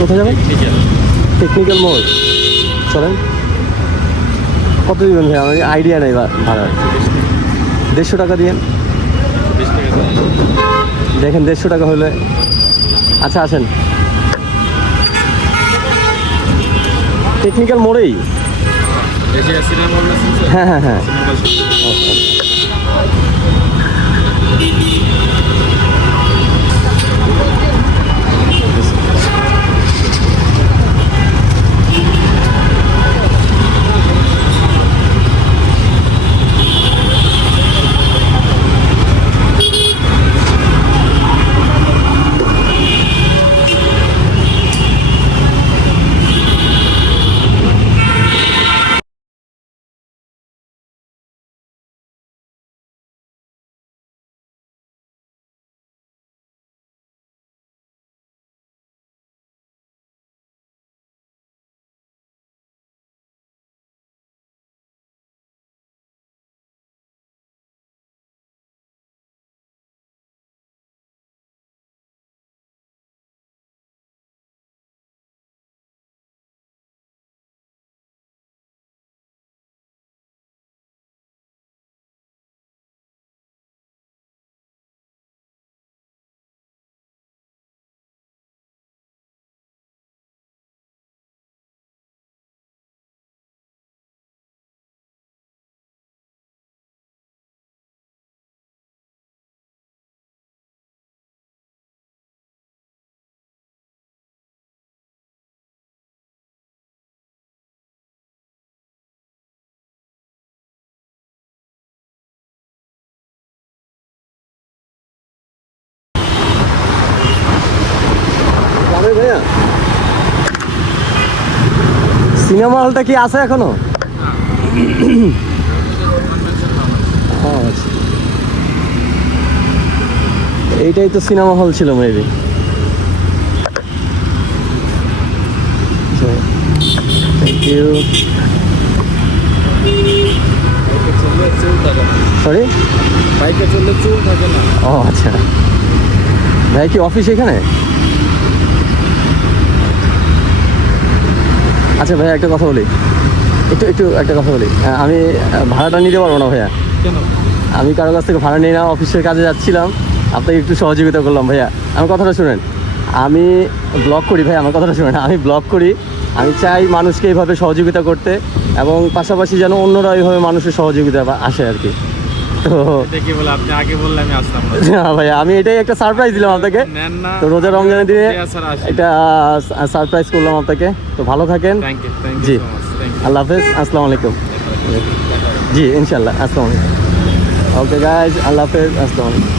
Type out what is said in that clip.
কোথায় যাবেন? টেকনিক্যাল মোড়। চলেন। কত দিবেন ভাই? আমার আইডিয়া নেই ভাড়া। দেড়শো টাকা দিয়েন দেখেন দেড়শো টাকা হলে আচ্ছা আসেন। টেকনিক্যাল মোড়েই। হ্যাঁ হ্যাঁ হ্যাঁ। সিনেমা হলটা কি আছে এখনও? আচ্ছা। এইটাই তো সিনেমা হল ছিল মেবি থ্যাংক ইউ সরি বাইকে চললে চুল থাকে না। ও আচ্ছা। ভাই কি অফিস এখানে? আচ্ছা ভাইয়া একটা কথা বলি। একটু একটু একটা কথা বলি। আমি ভাড়াটা নিতে পারব না ভাইয়া? আমি কারও কাছ থেকে ভাড়া নিই না অফিসের কাজে যাচ্ছিলাম। আপনাকে একটু সহযোগিতা করলাম ভাইয়া। আমার কথাটা শুনেন। আমি ব্লগ করি ভাই আমার কথাটা শুনেন। আমি ব্লগ করি। আমি চাই মানুষকে এইভাবে সহযোগিতা করতে এবং পাশাপাশি যেন অন্যরা এইভাবে মানুষের সহযোগিতা আসে আর কি। তো দেখি বলে আপনি আগে বললে আমি আসতাম না। না ভাইয়া আমি এটাই একটা সারপ্রাইজ দিলাম আপনাকে। তো রোজা রমজানের দিনে এটা সারপ্রাইজ করলাম আপনাকে। তো ভালো থাকেন। জি। আল্লাহ হাফেজ আসসালামু আলাইকুম। জি ইনশাল্লাহ আসসালামু আলাইকুম। ওকে গাইজ আল্লাহ হাফেজ আসসালামু আলাইকুম।